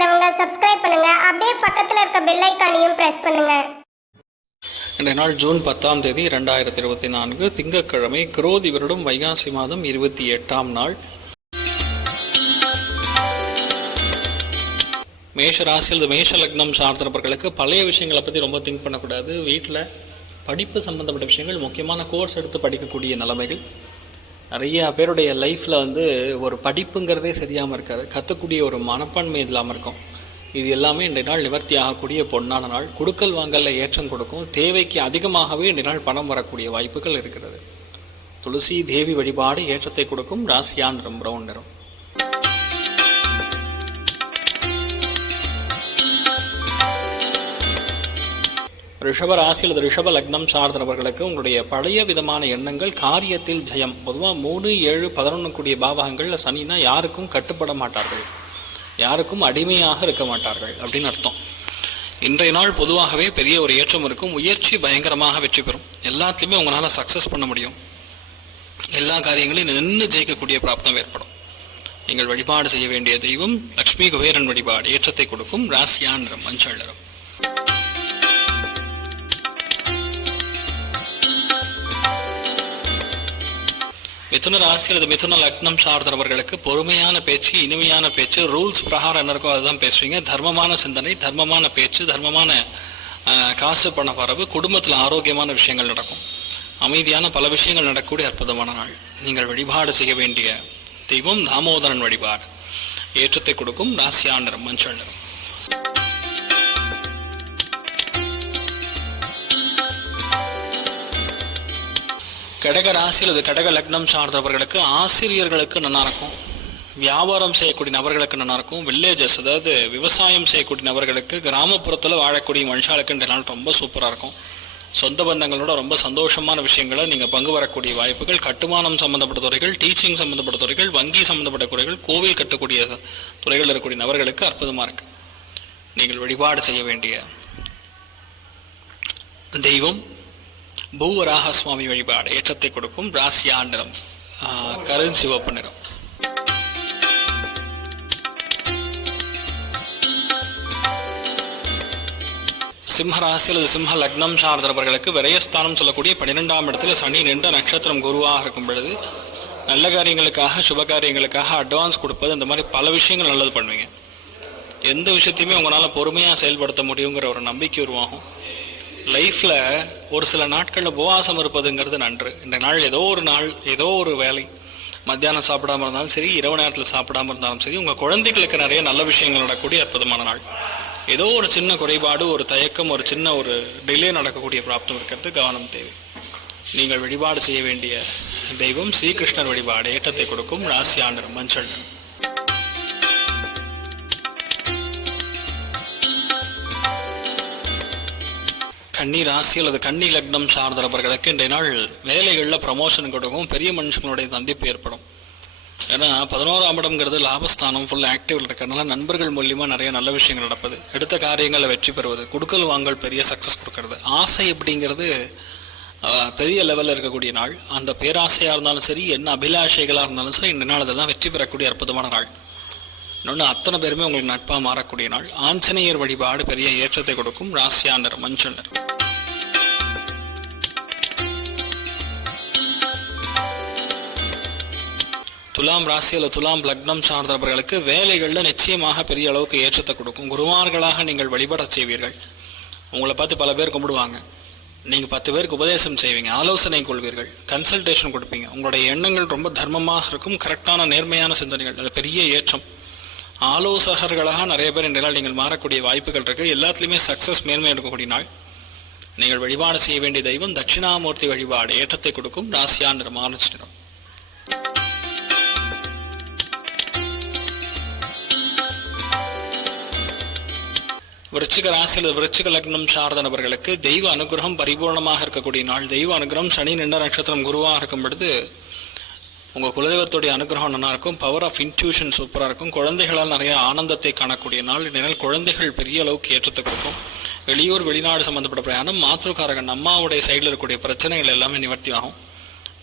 Subscribe பண்ணுங்க. அப்படியே பக்கத்தில் இருக்க பெல் ஐக்கானையும் பிரஸ் பண்ணுங்க. இன்றைய நாள் ஜூன் பத்தாம் தேதி ரெண்டாயிரத்தி இருபத்தி நான்கு திங்கட்கிழமை குரோதி வருடம் வைகாசி மாதம் இருபத்தி எட்டாம் நாள். மேஷ ராசியில் அல்லது மேஷ லக்னம் சார்ந்தவர்களுக்கு பழைய விஷயங்களை பற்றி ரொம்ப திங்க் பண்ணக்கூடாது. வீட்டில் படிப்பு சம்பந்தப்பட்ட விஷயங்கள் முக்கியமான கோர்ஸ் எடுத்து படிக்கக்கூடிய நிலைமைகள். நிறையா பேருடைய லைஃப்பில் வந்து ஒரு படிப்புங்கிறதே சரியாமல் இருக்காது. கற்றக்கூடிய ஒரு மனப்பான்மை இல்லாமல் இருக்கும். இது எல்லாமே இன்றைய நாள் நிவர்த்தி ஆகக்கூடிய பொன்னான நாள். கொடுக்கல் வாங்கலில் ஏற்றம் கொடுக்கும். தேவைக்கு அதிகமாகவே இன்றைய நாள் பணம் வரக்கூடிய வாய்ப்புகள் இருக்கிறது. துளசி தேவி வழிபாடு ஏற்றத்தை கொடுக்கும். ராசியான் நிறம் பிரவுன் நிறம். ரிஷப ராசி அல்லது ரிஷப லக்னம் சார்ந்தவர்களுக்கு உங்களுடைய பழைய விதமான எண்ணங்கள் காரியத்தில் ஜெயம். பொதுவாக மூணு ஏழு பதினொன்று கூடிய பாவகங்களில் சனினா யாருக்கும் கட்டுப்பட மாட்டார்கள். யாருக்கும் அடிமையாக இருக்க மாட்டார்கள் அப்படின்னு அர்த்தம். இன்றைய நாள் பொதுவாகவே பெரிய ஒரு ஏற்றம் இருக்கும். முயற்சி பயங்கரமாக வெற்றி பெறும். எல்லாத்துலேயுமே உங்களால் சக்ஸஸ் பண்ண முடியும். எல்லா காரியங்களையும் நின்று ஜெயிக்கக்கூடிய பிராப்தம் ஏற்படும். நீங்கள் வழிபாடு செய்ய வேண்டிய தெய்வம் லக்ஷ்மி குபேரன் வழிபாடு ஏற்றத்தை கொடுக்கும் ராசியா நிறம் மஞ்சள் நிறம். மிதுன ராசி அல்லது மிதுன லக்னம் சார்ந்தவர்களுக்கு பொறுமையான பேச்சு இனிமையான பேச்சு ரூல்ஸ் பிரகாரம் என்ன இருக்கோ அதுதான் பேசுவீங்க. தர்மமான சிந்தனை தர்மமான பேச்சு தர்மமான காசு பண வரவு குடும்பத்தில் ஆரோக்கியமான விஷயங்கள் நடக்கும். அமைதியான பல விஷயங்கள் நடக்கக்கூடிய அற்புதமான நாள். நீங்கள் வழிபாடு செய்ய வேண்டிய தெய்வம் தாமோதரன் வழிபாடு. ஏற்றத்தை கொடுக்கும் ராசியா நிறம் மஞ்சள் நிறம். கடக ராசி அல்லது கடக லக்னம் சார்ந்தவர்களுக்கு ஆசிரியர்களுக்கு நல்லா இருக்கும். வியாபாரம் செய்யக்கூடிய நபர்களுக்கு நல்லா இருக்கும். வில்லேஜஸ் அதாவது விவசாயம் செய்யக்கூடிய நபர்களுக்கு கிராமப்புறத்தில் வாழக்கூடிய மனுஷாளுக்கு இந்த நாள் ரொம்ப சூப்பராக இருக்கும். சொந்த பந்தங்களோட ரொம்ப சந்தோஷமான விஷயங்களை நீங்கள் பங்கு வரக்கூடிய வாய்ப்புகள் கட்டுமானம் சம்மந்தப்பட்ட துறைகள் டீச்சிங் சம்மந்தப்பட்ட துறைகள் வங்கி சம்மந்தப்பட்ட துறைகள் கோவில் கட்டக்கூடிய துறைகள் இருக்கக்கூடிய நபர்களுக்கு அற்புதமாக இருக்கு. நீங்கள் வழிபாடு செய்ய வேண்டிய தெய்வம் பூவராக சுவாமி வழிபாடு ஏற்றத்தை கொடுக்கும் ராசியா நிறம் கருஞ்சிவப்பு நிறம். சிம்ம ராசி அல்லது சிம்ம லக்னம் சார்ந்தவர்களுக்கு விரயஸ்தானம் சொல்லக்கூடிய பன்னிரெண்டாம் இடத்துல சனி நின்ற நட்சத்திரம் குருவாக இருக்கும் பொழுது நல்ல காரியங்களுக்காக சுப காரியங்களுக்காக அட்வான்ஸ் கொடுப்பது இந்த மாதிரி பல விஷயங்கள் நல்லது பண்ணுவீங்க. எந்த விஷயத்தையுமே உங்களால் பொறுமையாக செயல்படுத்த முடியுங்கிற ஒரு நம்பிக்கை உருவாகும். லைஃப்பில் ஒரு சில நாட்களில் உபவாசம் இருப்பதுங்கிறது நன்று. இந்த நாள் ஏதோ ஒரு நாள் ஏதோ ஒரு வேலை மத்தியானம் சாப்பிடாம இருந்தாலும் சரி இரவு நேரத்தில் சாப்பிடாம இருந்தாலும் சரி உங்கள் குழந்தைகளுக்கு நிறைய நல்ல விஷயங்கள் நடக்கக்கூடிய அற்புதமான நாள். ஏதோ ஒரு சின்ன குறைபாடு ஒரு தயக்கம் ஒரு சின்ன ஒரு டிலே நடக்கக்கூடிய பிராப்தம் இருக்கிறது கவனம் தேவை. நீங்கள் வழிபாடு செய்ய வேண்டிய தெய்வம் ஸ்ரீகிருஷ்ணர் வழிபாடு ஏற்றத்தை கொடுக்கும் ராசியாண்டர் மஞ்சள். கன்னி ராசி அல்லது கன்னி லக்னம் சார்ந்தவர்களுக்கு இன்றைய நாள் வேலைகளில் ப்ரமோஷன் கொடுக்கும். பெரிய மனுஷங்களுடைய சந்திப்பு ஏற்படும். ஏன்னா பதினோராம் இடம்ங்கிறது லாபஸ்தானம் ஃபுல் ஆக்டிவில் இருக்கிறதுனால நண்பர்கள் மூலியமாக நிறைய நல்ல விஷயங்கள் நடப்பது. எடுத்த காரியங்களில் வெற்றி பெறுவது. கொடுக்கல் வாங்கல் பெரிய சக்ஸஸ் கொடுக்கறது. ஆசை அப்படிங்கிறது பெரிய லெவலில் இருக்கக்கூடிய நாள். அந்த பேராசையாக இருந்தாலும் சரி என்ன அபிலாஷைகளாக இருந்தாலும் சரி இந்த நாள் அதெல்லாம் வெற்றி பெறக்கூடிய அற்புதமான நாள். இன்னொன்று அத்தனை பேருமே உங்களுக்கு நட்பாக மாறக்கூடிய நாள். ஆஞ்சநேயர் வழிபாடு பெரிய ஏற்றத்தை கொடுக்கும். ராசியானர் நிறம் மஞ்சள் துலாம் ராசி அல்லது துலாம் லக்னம் சார்ந்தவர்களுக்கு வேலைகளில் நிச்சயமாக பெரிய அளவுக்கு ஏற்றத்தை கொடுக்கும். குருமார்களாக நீங்கள் வழிபட செய்வீர்கள். உங்களை பார்த்து பல பேர் கும்பிடுவாங்க. நீங்கள் பத்து பேருக்கு உபதேசம் செய்வீங்க. ஆலோசனை கொள்வீர்கள். கன்சல்டேஷன் கொடுப்பீங்க. உங்களுடைய எண்ணங்கள் ரொம்ப தர்மமாக இருக்கும். கரெக்டான நேர்மையான சிந்தனைகள். அது பெரிய ஏற்றம். ஆலோசகர்களாக நிறைய பேர் இன்றைய நாள் நீங்கள் மாறக்கூடிய வாய்ப்புகள் இருக்குது எல்லாத்துலேயுமே சக்ஸஸ் மேன்மை எடுக்கக்கூடிய நாள். நீங்கள் வழிபாடு செய்ய வேண்டிய தெய்வம் தட்சிணாமூர்த்தி வழிபாடு. ஏற்றத்தை கொடுக்கும். ராசியா நிறம் ஆரஞ்சு நிறம் விருச்சிக ராசியில் விருச்சிக லக்னம் சார்ந்த நபர்களுக்கு தெய்வ அனுகிரகம் பரிபூர்ணமாக இருக்கக்கூடிய நாள். தெய்வ அனுகிரகம் சனி நின்ற நட்சத்திரம் குருவாக இருக்கும் பொழுது உங்கள் குலதெய்வத்துடைய அனுகிரகம் நல்லா இருக்கும். பவர் ஆஃப் இன்ட்யூஷன் சூப்பராக இருக்கும். குழந்தைகளால் நிறைய ஆனந்தத்தை காணக்கூடிய நாள். இதனால் குழந்தைகள் பெரிய அளவுக்கு ஏற்றத்தை கொடுக்கும். வெளியூர் வெளிநாடு சம்மந்தப்பட்ட பிரயாணம் மாற்றுக்காரகன் அம்மாவுடைய சைடில் இருக்கக்கூடிய பிரச்சனைகள் எல்லாமே நிவர்த்தி ஆகும்.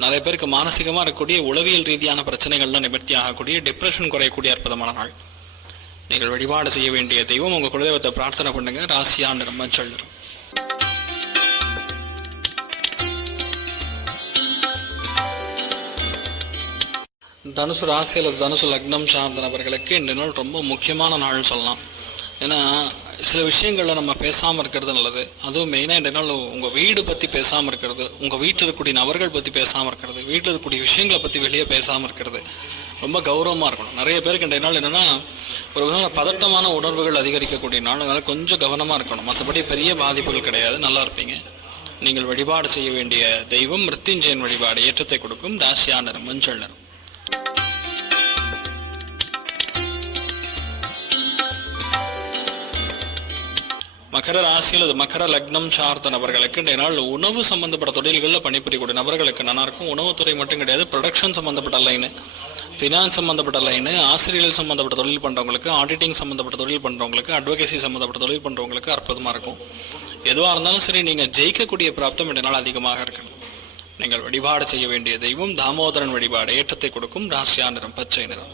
நிறைய பேருக்கு மானசிகமாக இருக்கக்கூடிய உளவியல் ரீதியான பிரச்சனைகள்லாம் நிவர்த்தி ஆகக்கூடிய டிப்ரெஷன் குறையக்கூடிய அற்புதமான நாள். நீங்கள் வழிபாடு செய்ய வேண்டிய தெய்வம் உங்கள் குலதெய்வத்தை பிரார்த்தனை பண்ணுங்க. ராசியா நிறம் மஞ்சள் நிறம் தனுசு ராசி அல்லது தனுசு லக்னம் சார்ந்த நபர்களுக்கு இந்த நாள் ரொம்ப முக்கியமான நாள்னு சொல்லலாம். ஏன்னா சில விஷயங்களில் நம்ம பேசாமல் இருக்கிறது நல்லது. அதுவும் மெயினாக இந்த நாள் உங்கள் வீடு பற்றி பேசாமல் இருக்கிறது உங்கள் வீட்டில் இருக்கக்கூடிய நபர்கள் பற்றி பேசாமல் இருக்கிறது வீட்டில் இருக்கக்கூடிய விஷயங்களை பற்றி வெளியே பேசாமல் இருக்கிறது. ரொம்ப கௌரவமாக இருக்கணும். நிறைய பேருக்கு இந்த நாள் என்னென்னா ஒரு விதமான பதட்டமான உணர்வுகள் அதிகரிக்கக்கூடிய நாள் அதனால் கொஞ்சம் கவனமாக இருக்கணும். மற்றபடி பெரிய பாதிப்புகள் கிடையாது. நல்லா இருப்பீங்க. நீங்கள் வழிபாடு செய்ய வேண்டிய தெய்வம் மிருத்யுஞ்சயன் வழிபாடு ஏற்றத்தை கொடுக்கும் ராசியா நிறம் மஞ்சள் நிறம். மகர ராசியில் அது மகர லக்னம் சார்ந்த நபர்களுக்கு இன்றைய நாள் உணவு சம்பந்தப்பட்ட தொழில்களில் பணிபுரியக்கூடிய நபர்களுக்கு நல்லா இருக்கும் உணவுத்துறை மட்டும் கிடையாது ப்ரொடக்ஷன் சம்பந்தப்பட்ட லைனு ஃபினான்ஸ் சம்மந்தப்பட்ட லைனு ஆசிரியர்கள் சம்மந்தப்பட்ட தொழில் பண்ணுறவங்களுக்கு ஆடிட்டிங் சம்மந்தப்பட்ட தொழில் பண்ணுறவங்களுக்கு அட்வொகேசி சம்மந்தப்பட்ட தொழில் பண்ணுறவங்களுக்கு அற்புதமாக இருக்கும். எதுவாக இருந்தாலும் சரி நீங்கள் ஜெயிக்கக்கூடிய பிராப்தம் இன்றைய நாள் அதிகமாக இருக்கணும் நீங்கள் வழிபாடு செய்ய வேண்டிய தெய்வம் தாமோதரன் வழிபாடு ஏற்றத்தை கொடுக்கும் ராசியா நிறம் பச்சை நிறம்.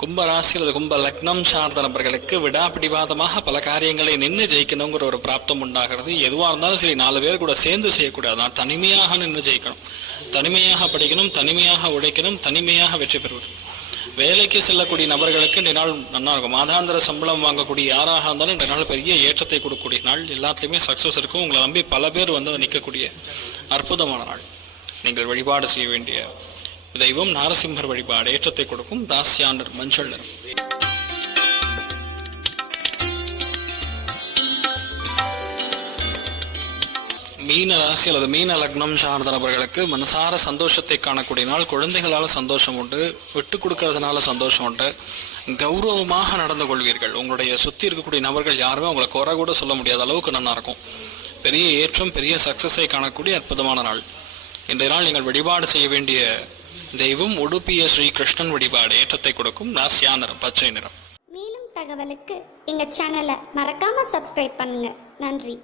கும்ப ராசி அல்லது கும்ப லக்னம் சார்ந்த நபர்களுக்கு விடாபிடிவாதமாக பல காரியங்களை நின்று ஜெயிக்கணுங்கிற ஒரு பிராப்தம் உண்டாகிறது. எதுவாக இருந்தாலும் சரி நாலு பேர் கூட சேர்ந்து செய்யக்கூடாது. நான் தனிமையாக நின்று ஜெயிக்கணும். தனிமையாக படிக்கணும் தனிமையாக உழைக்கணும் தனிமையாக வெற்றி பெறுவது. வேலைக்கு செல்லக்கூடிய நபர்களுக்கு இந்த நாள் நல்லா இருக்கும். மாதாந்திர சம்பளம் வாங்கக்கூடிய யாராக இருந்தாலும் இந்த நாள் பெரிய ஏற்றத்தை கொடுக்கக்கூடிய நாள். எல்லாத்துலேயுமே சக்ஸஸ் இருக்கும். உங்களை நம்பி பல பேர் வந்து நிற்கக்கூடிய அற்புதமான நாள். நீங்கள் வழிபாடு செய்ய வேண்டிய தெய்வம் நாரசிம்மர் வழிபாடு ஏற்றத்தை கொடுக்கும் ராசியானர் மஞ்சள் நிறம் மீன ராசி அல்லது மீன லக்னம் சார்ந்த நபர்களுக்கு மனசார சந்தோஷத்தை காணக்கூடிய நாள் குழந்தைகளால் சந்தோஷம் உண்டு விட்டு கொடுக்கறதுனால சந்தோஷம் உண்டு. கௌரவமாக நடந்து கொள்வீர்கள். உங்களுடைய சுற்றி இருக்கக்கூடிய நபர்கள் யாருமே உங்களை குறை கூட சொல்ல முடியாத அளவுக்கு நல்லா இருக்கும். பெரிய ஏற்றம் பெரிய சக்சஸை காணக்கூடிய அற்புதமான நாள். இன்றைய நாள் நீங்கள் வழிபாடு செய்ய வேண்டிய தெய்வம் உடுப்பிய ஸ்ரீ கிருஷ்ணன் வழிபாடு ஏற்றத்தை கொடுக்கும் ராசியா நிறம் பச்சை நிறம். மேலும் தகவலுக்கு எங்க சேனலை மறக்காம சப்ஸ்கிரைப் பண்ணுங்க. நன்றி.